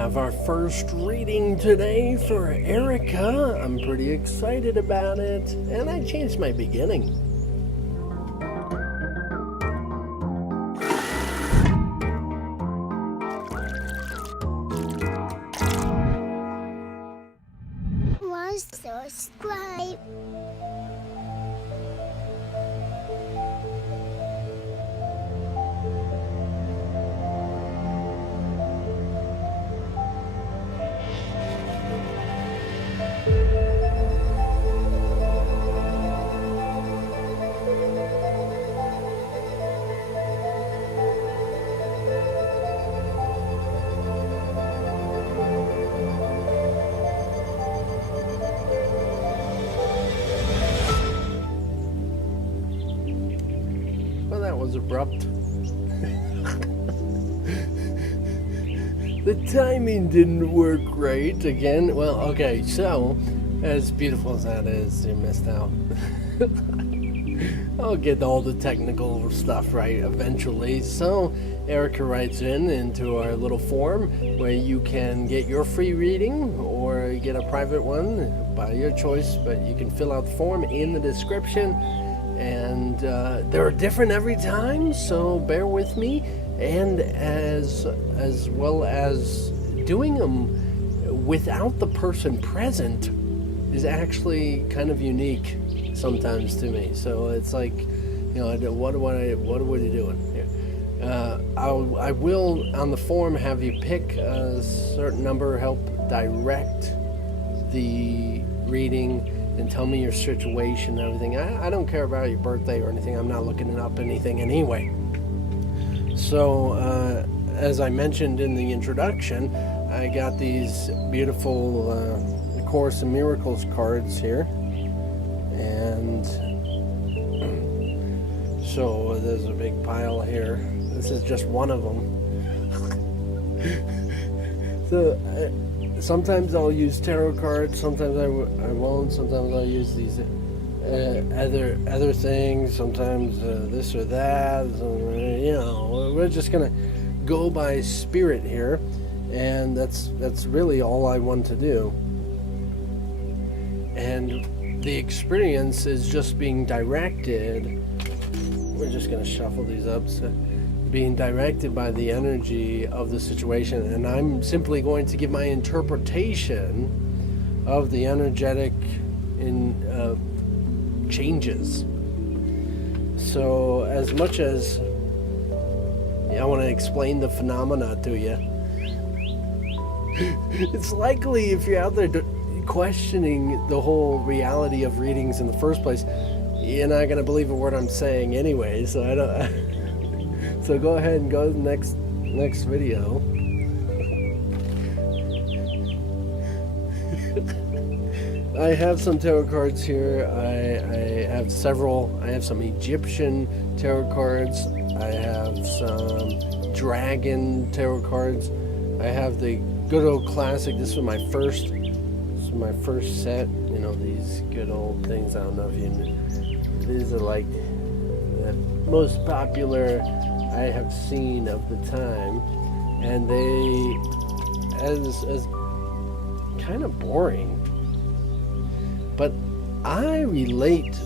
have our first reading today for Erica. I'm pretty excited about it, and I changed my beginning. Subscribe. That was abrupt. The timing didn't work right again. Well, okay, so as beautiful as that is, you missed out. I'll get all the technical stuff right eventually. So Erica writes into our little form where you can get your free reading or get a private one by your choice, but you can fill out the form in the description. And they're different every time, so bear with me. And as well as doing them without the person present is actually kind of unique sometimes to me. So it's like, you know, what are you doing here? I will on the form have you pick a certain number, help direct the reading, and tell me your situation and everything. I don't care about your birthday or anything. I'm not looking up anything anyway. So, as I mentioned in the introduction, I got these beautiful Course in Miracles cards here. And so there's a big pile here. This is just one of them. So, sometimes I'll use tarot cards, sometimes I won't, sometimes I'll use these other things, sometimes this or that, you know, we're just going to go by spirit here, and that's really all I want to do. And the experience is just being directed, we're just going to shuffle these up, so being directed by the energy of the situation, and I'm simply going to give my interpretation of the energetic changes. So as much as I want to explain the phenomena to you, it's likely if you're out there questioning the whole reality of readings in the first place, you're not going to believe a word I'm saying anyway, so I don't So go ahead and go to the next video. I have some tarot cards here. I have several. I have some Egyptian tarot cards. I have some dragon tarot cards. I have the good old classic. This is my first set. You know, these good old things. I don't know if you know. These are like the most popular I have seen of the time, and they as kind of boring, but I relate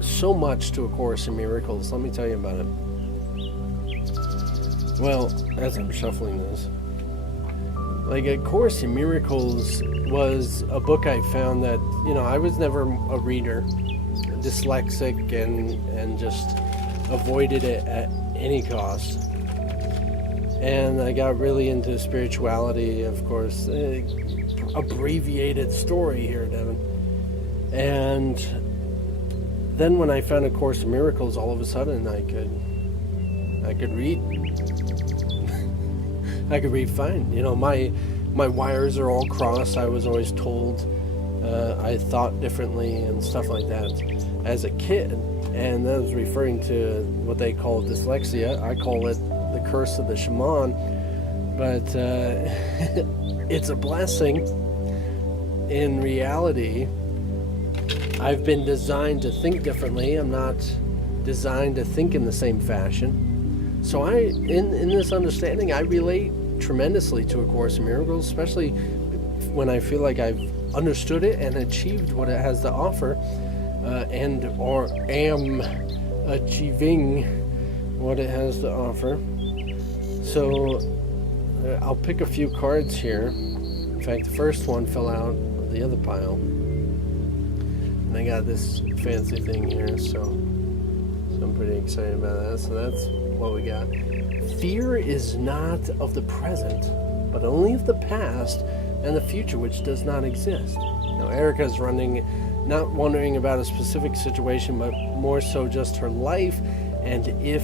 so much to A Course in Miracles. Let me tell you about it. Well, as I'm shuffling this, like A Course in Miracles was a book I found that, you know, I was never a reader, dyslexic, and just avoided it at any cost. And I got really into spirituality, of course. Abbreviated story here, Devin. And then when I found A Course in Miracles, all of a sudden I could read. I could read fine. You know, my wires are all crossed. I was always told I thought differently and stuff like that as a kid. And that was referring to what they call dyslexia. I call it the curse of the shaman. But it's a blessing. In reality, I've been designed to think differently. I'm not designed to think in the same fashion. So in this understanding, I relate tremendously to A Course in Miracles, especially when I feel like I've understood it and achieved what it has to offer, and or am achieving what it has to offer. So I'll pick a few cards here. In fact, the first one fell out of the other pile, and I got this fancy thing here, so I'm pretty excited about that. So that's what we got. Fear is not of the present, but only of the past and the future, which does not exist. Now, Erica's not wondering about a specific situation, but more so just her life, and if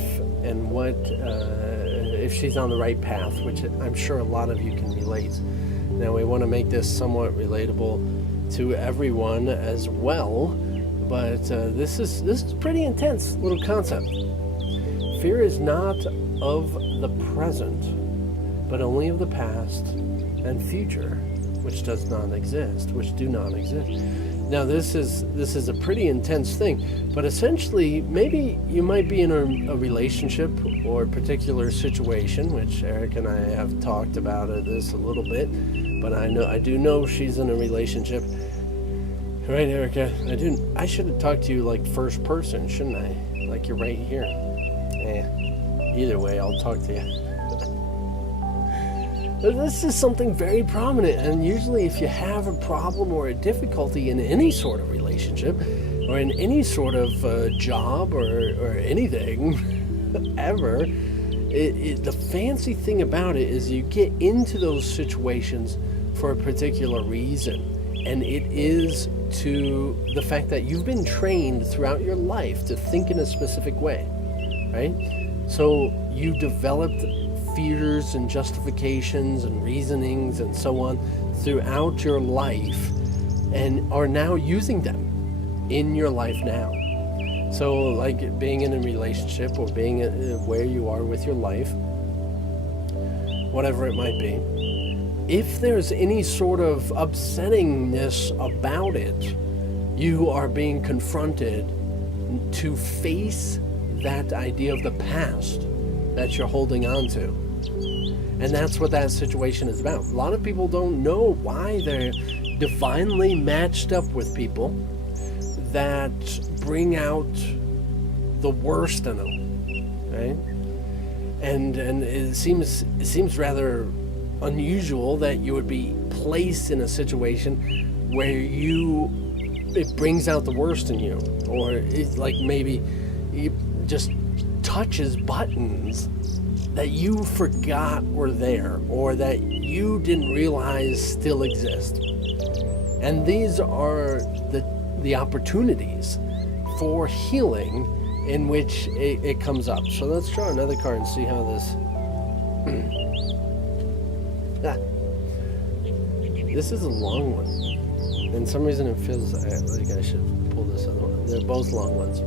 she's on the right path, which I'm sure a lot of you can relate. Now, we want to make this somewhat relatable to everyone as well, but this is pretty intense little concept. Fear is not of the present, but only of the past and future, which do not exist. Now, this is a pretty intense thing, but essentially, maybe you might be in a relationship or a particular situation, which Eric and I have talked about this a little bit, but I do know she's in a relationship. Right, Erica? I should have talked to you like first person, shouldn't I? Like you're right here. Either way, I'll talk to you. This is something very prominent, and usually if you have a problem or a difficulty in any sort of relationship or in any sort of job or anything ever, the fancy thing about it is you get into those situations for a particular reason, and it is to the fact that you've been trained throughout your life to think in a specific way, right? So you developed fears and justifications and reasonings and so on throughout your life, and are now using them in your life now. So like being in a relationship or being where you are with your life, whatever it might be, if there's any sort of upsettingness about it, you are being confronted to face that idea of the past that you're holding on to. And that's what that situation is about. A lot of people don't know why they're divinely matched up with people that bring out the worst in them, right? And it seems rather unusual that you would be placed in a situation where it brings out the worst in you, or it's like maybe it just touches buttons that you forgot were there, or that you didn't realize still exist. And these are the opportunities for healing in which it comes up. So let's draw another card and see how this... This is a long one. And some reason it feels like I should pull this other one. They're both long ones.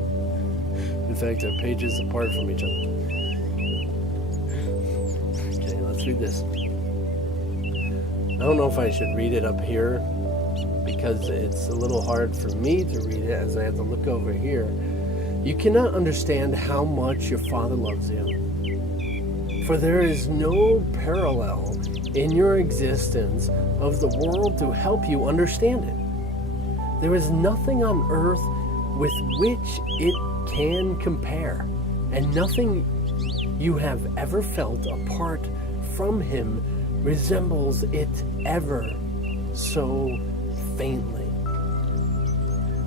In fact, they're pages apart from each other. Okay, let's read this. I don't know if I should read it up here, because it's a little hard for me to read it as I have to look over here. You cannot understand how much your Father loves you, for there is no parallel in your existence of the world to help you understand it. There is nothing on earth with which it can compare, and nothing you have ever felt apart from Him resembles it ever so faintly.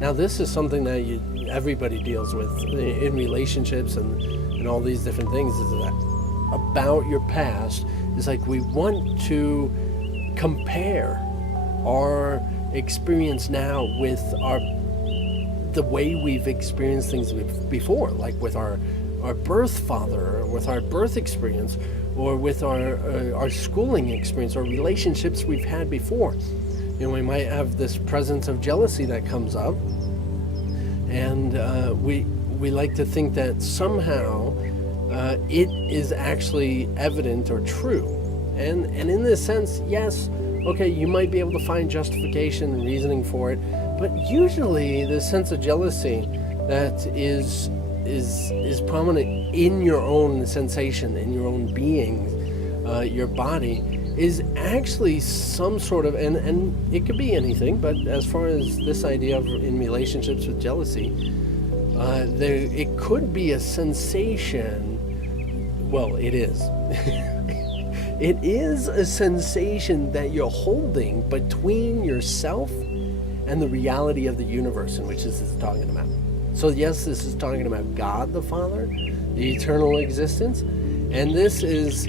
Now, this is something that everybody deals with in relationships and all these different things, is that about your past. It's like we want to compare our experience now with the way we've experienced things before, like with our birth father, or with our birth experience, or with our schooling experience, or relationships we've had before. You know, we might have this presence of jealousy that comes up, and we like to think that somehow it is actually evident or true. And in this sense, yes, okay, you might be able to find justification and reasoning for it, but usually the sense of jealousy that is prominent in your own sensation, in your own being, your body is actually some sort of, and it could be anything, but as far as this idea of in relationships with jealousy, it could be a sensation. Well, it is. It is a sensation that you're holding between yourself and the reality of the universe in which this is talking about. So yes, this is talking about God the Father, the eternal existence, and this is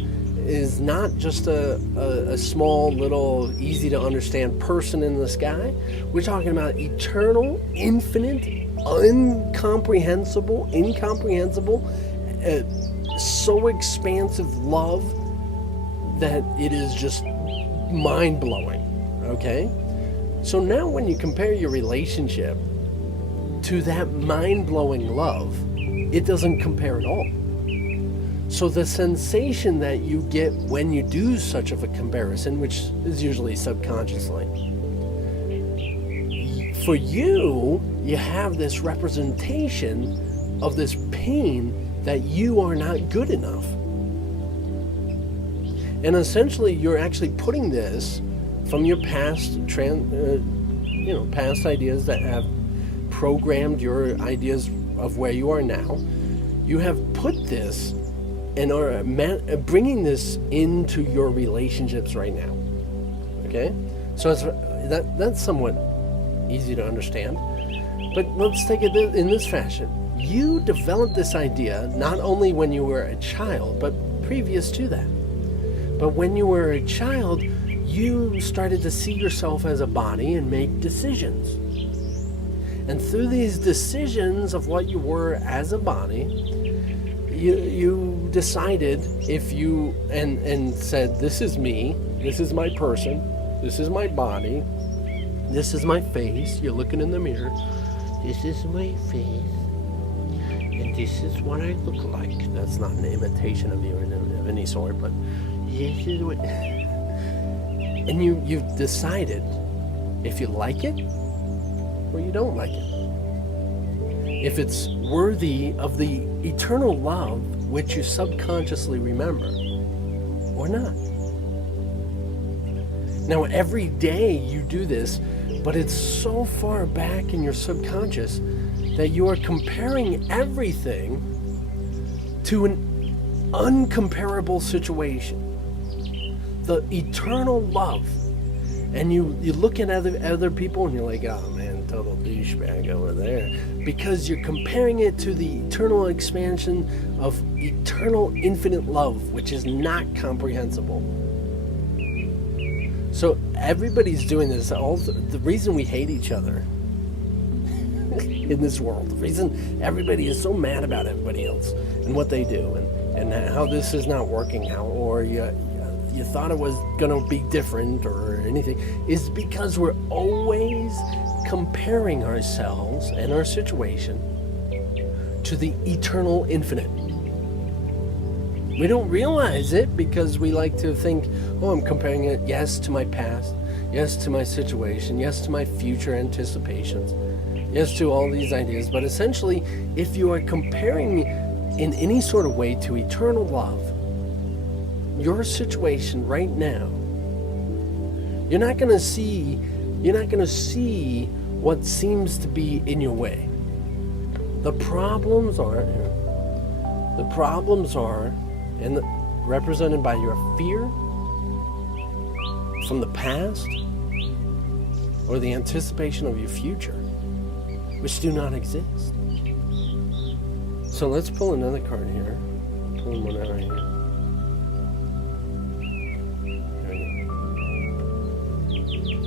not just a small little easy to understand person in the sky. We're talking about eternal, infinite, incomprehensible, so expansive love that it is just mind-blowing. Okay? So now when you compare your relationship to that mind-blowing love, it doesn't compare at all. So the sensation that you get when you do such of a comparison, which is usually subconsciously, for you have this representation of this pain that you are not good enough. And essentially you're actually putting this from your past past ideas that have programmed your ideas of where you are now. You have put this and are bringing this into your relationships right now. Okay? So that's somewhat easy to understand. But let's take it in this fashion. You developed this idea not only when you were a child, but previous to that. But when you were a child, you started to see yourself as a body and make decisions. And through these decisions of what you were as a body, you decided and said, this is me, this is my person, this is my body, this is my face. You're looking in the mirror. This is my face, and this is what I look like. That's not an imitation of you of any sort, but this is what. And you've decided if you like it or you don't like it. If it's worthy of the eternal love which you subconsciously remember or not. Now every day you do this, but it's so far back in your subconscious that you are comparing everything to an uncomparable situation. The eternal love. And you look at other people and you're like, oh man, total douchebag over there. Because you're comparing it to the eternal expansion of eternal infinite love, which is not comprehensible. So everybody's doing this. The reason we hate each other in this world, the reason everybody is so mad about everybody else and what they do and how this is not working out, or you thought it was going to be different or anything, is because we're always comparing ourselves and our situation to the eternal infinite. We don't realize it because we like to think, oh, I'm comparing it, yes, to my past, yes, to my situation, yes, to my future anticipations, yes, to all these ideas. But essentially, if you are comparing in any sort of way to eternal love, your situation right now, you're not going to see what seems to be in your way. The problems are represented by your fear from the past or the anticipation of your future, which do not exist. So let's pull another card here. Pull one out right here.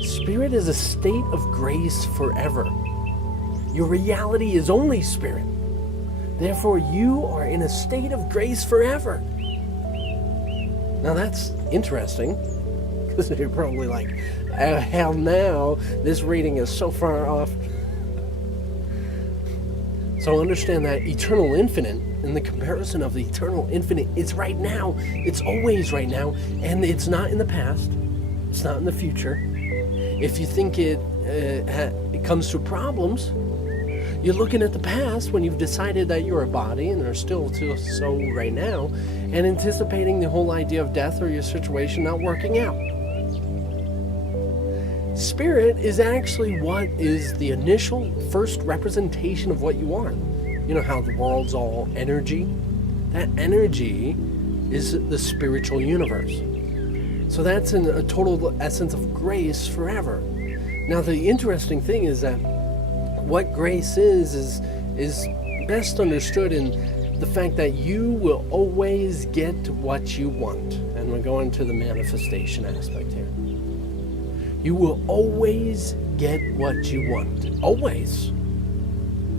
Spirit is a state of grace forever. Your reality is only spirit. Therefore, you are in a state of grace forever. Now that's interesting, because you're probably like, hell now, this reading is so far off. So understand that eternal infinite, in the comparison of the eternal infinite, it's right now. It's always right now, and it's not in the past. It's not in the future. If you think it comes to problems, you're looking at the past when you've decided that you're a body and are still so right now, and anticipating the whole idea of death or your situation not working out. Spirit is actually what is the initial first representation of what you are. You know how the world's all energy? That energy is the spiritual universe. So that's in a total essence of grace forever. Now the interesting thing is that what grace is best understood in the fact that you will always get what you want. And we're going to the manifestation aspect here. You will always get what you want. Always.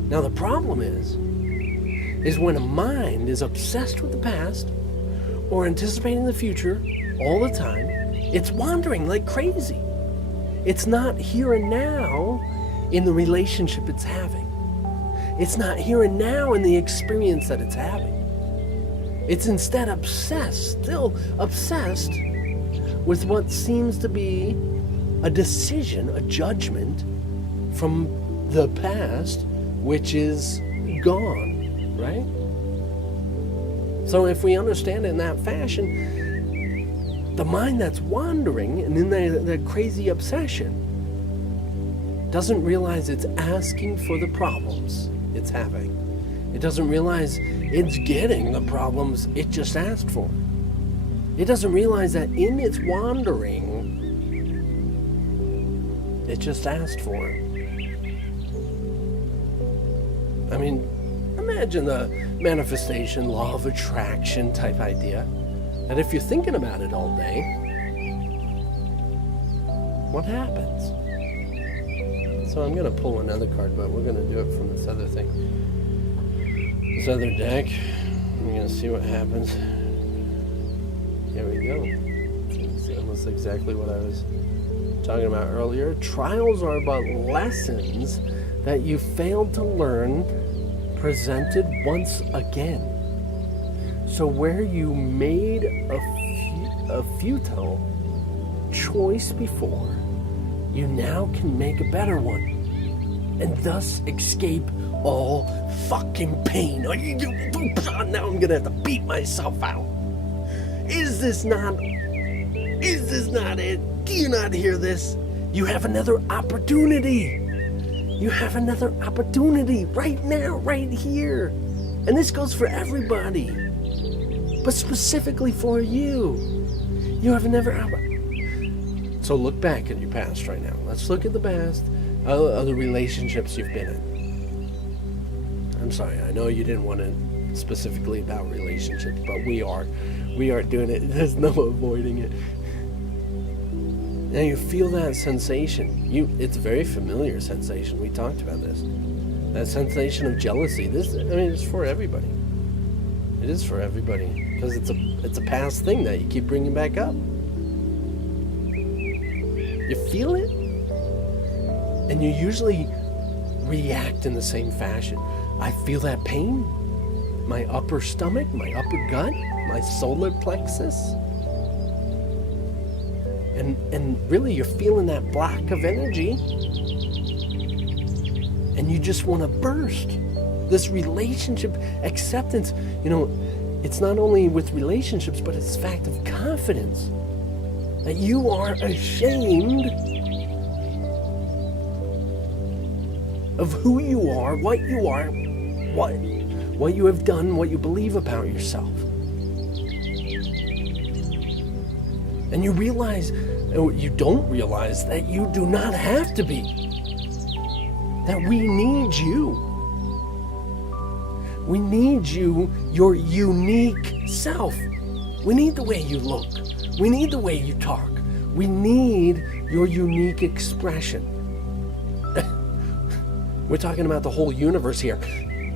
Now the problem is when a mind is obsessed with the past or anticipating the future all the time, it's wandering like crazy. It's not here and now in the relationship it's having. It's not here and now in the experience that it's having. It's instead obsessed, still obsessed with what seems to be a decision, a judgment from the past, which is gone, right? So if we understand it in that fashion, the mind that's wandering and in that crazy obsession doesn't realize it's asking for the problems it's having. It doesn't realize it's getting the problems it just asked for. It doesn't realize that in its wandering, it just asked for it. I mean, imagine the manifestation, law of attraction type idea. That if you're thinking about it all day, what happens? So I'm going to pull another card, but we're going to do it from this other thing. This other deck. We're going to see what happens. Here we go. It's almost exactly what I was talking about earlier. Trials are but lessons that you failed to learn, presented once again. So where you made a futile choice before, you now can make a better one, and thus escape all fucking pain. Now I'm gonna have to beat myself out. Is this not it? Do you not hear this? You have another opportunity. You have another opportunity right now, right here. And this goes for everybody, but specifically for you. You have another opportunity. So look back at your past right now. Let's look at the past of the relationships you've been in. I'm sorry, I know you didn't want to specifically about relationships, but we are doing it. There's no avoiding it. Now you feel that sensation. It's a very familiar sensation. We talked about this. That sensation of jealousy. It's for everybody. It is for everybody because it's a past thing that you keep bringing back up. You feel it, and you usually react in the same fashion. I feel that pain, my upper stomach, my upper gut, my solar plexus. And really you're feeling that block of energy, and you just want to burst. This relationship acceptance, it's not only with relationships, but it's a fact of confidence. That you are ashamed of who you are, what you have done, what you believe about yourself. And you realize, or you don't realize, that you do not have to be. That we need you. We need you, your unique self. We need the way you look. We need the way you talk. We need your unique expression. We're talking about the whole universe here.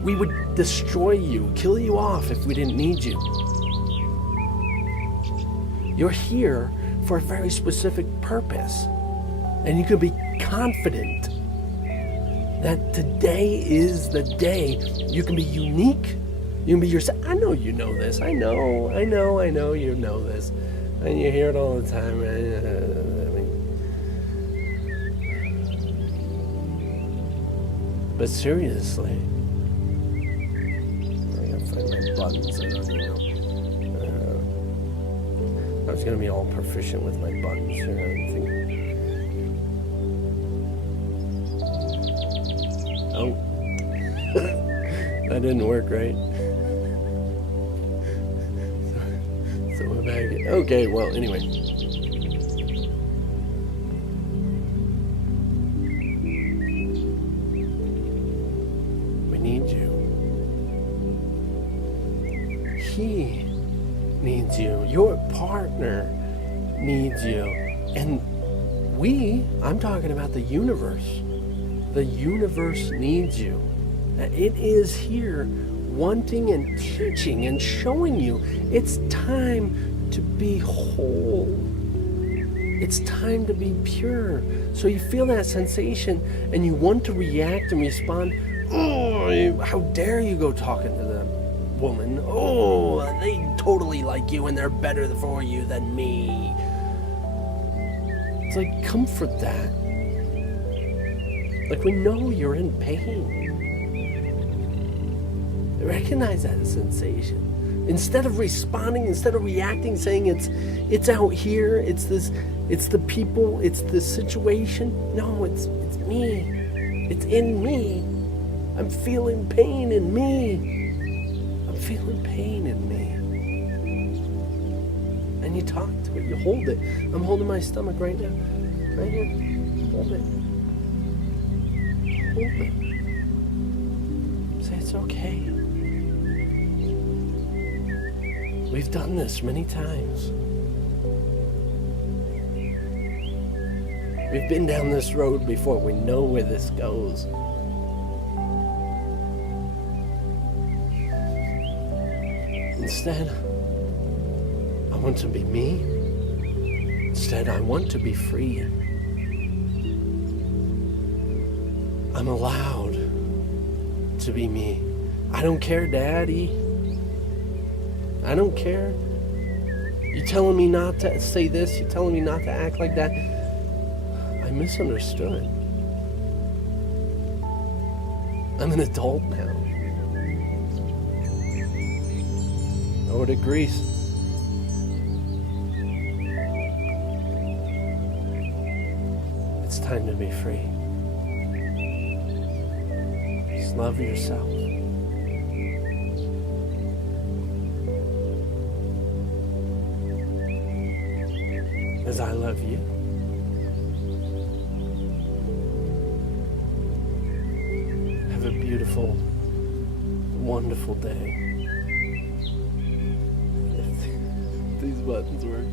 We would destroy you, kill you off if we didn't need you. You're here for a very specific purpose. And you can be confident that today is the day. You can be unique. You can be yourself. I know you know this. I know you know this. And you hear it all the time. But seriously, I gotta find my buttons. I don't even know. I was gonna be all proficient with my buttons here. I think. Oh, that didn't work right. So we're back. Okay, well, anyway. We need you. He needs you. Your partner needs you. And I'm talking about the universe. The universe needs you. It is here wanting and teaching and showing you it's time to be whole. It's time to be pure. So you feel that sensation and you want to react and respond. Oh, how dare you go talking to the woman? Oh, they totally like you and they're better for you than me. It's like, comfort that. Like, we know you're in pain. Recognize that sensation. Instead of responding, instead of reacting, saying it's out here, it's the people, it's the situation. No, it's me. It's in me. I'm feeling pain in me. I'm feeling pain in me. And you talk to it, you hold it. I'm holding my stomach right now. Right here. Hold it. Hold it. Say it's okay. We've done this many times. We've been down this road before. We know where this goes. Instead, I want to be me. Instead, I want to be free. I'm allowed to be me. I don't care, Daddy. I don't care. You're telling me not to say this. You're telling me not to act like that. I misunderstood. I'm an adult now. Over to Greece. It's time to be free. Just love yourself. As I love you. Have a beautiful, wonderful day. If these buttons work.